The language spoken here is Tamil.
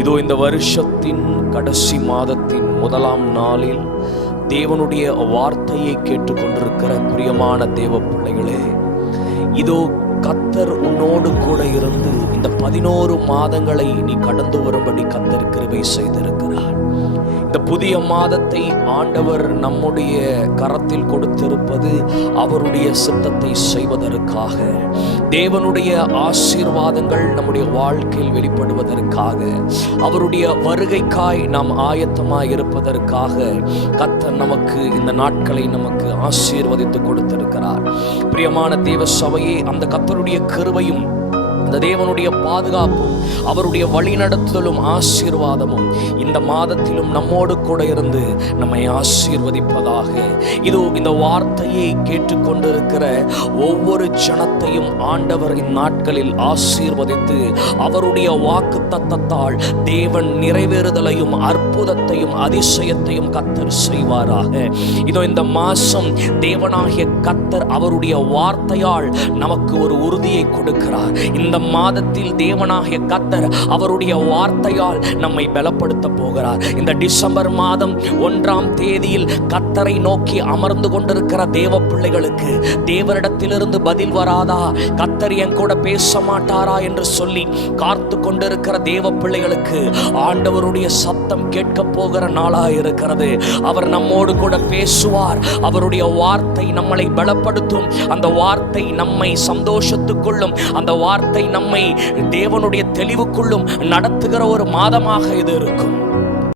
இதோ இந்த வருஷத்தின் கடைசி மாதத்தின் முதலாம் நாளில் தேவனுடைய வார்த்தையை கேட்டுக்கொண்டிருக்கிற பிரியமான தேவ பிள்ளைகளே, இதோ கர்த்தர் உன்னோடு கூட இருந்து இந்த 11 மாதங்களை நீ கடந்து வரும்படி கர்த்தர் கிருபை செய்திருக்கிறார். இந்த புதிய மாதத்தை ஆண்டவர் நம்முடைய கரத்தில் கொடுத்திருப்பது அவருடைய சித்தத்தை செய்வதற்காக, தேவனுடைய ஆசீர்வாதங்கள் நம்முடைய வாழ்க்கையில் வெளிப்படுவதற்காக, அவருடைய வருகைக்காய் நாம் ஆயத்தமாய் இருப்பதற்காக கர்த்தர் நமக்கு இந்த நாட்களை நமக்கு ஆசீர்வதித்து கொடுத்திருக்கிறார். பிரியமான தேவ சபையே, அந்த கர்த்தருடைய கிருபையும் இந்த தேவனுடைய பாதுகாப்பும் அவருடைய வழிநடத்துதலும் ஆசீர்வாதமும் இந்த மாதத்திலும் நம்மோடு கூட இருந்து நம்மை ஆசீர்வதிப்பதாக. இதோ இந்த வார்த்தையை கேட்டுக்கொண்டிருக்கிற ஒவ்வொரு ஜனத்தையும் ஆண்டவர் இந்நாட்களில் ஆசீர்வதித்து அவருடைய வாக்கு தத்தத்தால் தேவன் நிறைவேறுதலையும் அற்புதத்தையும் அதிசயத்தையும் கர்த்தர் செய்வாராக. இதோ இந்த மாசம் தேவனாகிய கர்த்தர் அவருடைய வார்த்தையால் நமக்கு ஒரு உறுதியை கொடுக்கிறார். இந்த மாதத்தில் தேவனாகிய கர்த்தர் அவருடைய வார்த்தையால் நம்மை பலப்படுத்த போகிறார். இந்த டிசம்பர் மாதம் 1ஆம் தேதியில் கர்த்தரை நோக்கி அமர்ந்து கொண்டிருக்கிற தேவ பிள்ளைகளுக்கு தேவனிடத்திலிருந்து பதில் வராதா, கர்த்தர் என் கூட பேச மாட்டாரா என்று சொல்லி காத்து கொண்டிருக்கிற தேவ பிள்ளைகளுக்கு ஆண்டவருடைய சத்தம் கேட்க போகிற நாளாய் இருக்கிறது. அவர் நம்மோடு கூட பேசுவார். அவருடைய வார்த்தை நம்மளை பலப்படுத்தும். அந்த வார்த்தை நம்மை சந்தோஷத்துக்குள்ளும், அந்த வார்த்தை நம்மை தேவனுடைய தெளிவுக்குள்ளும் நடத்துகிற ஒரு மாதமாக இது இருக்கும்.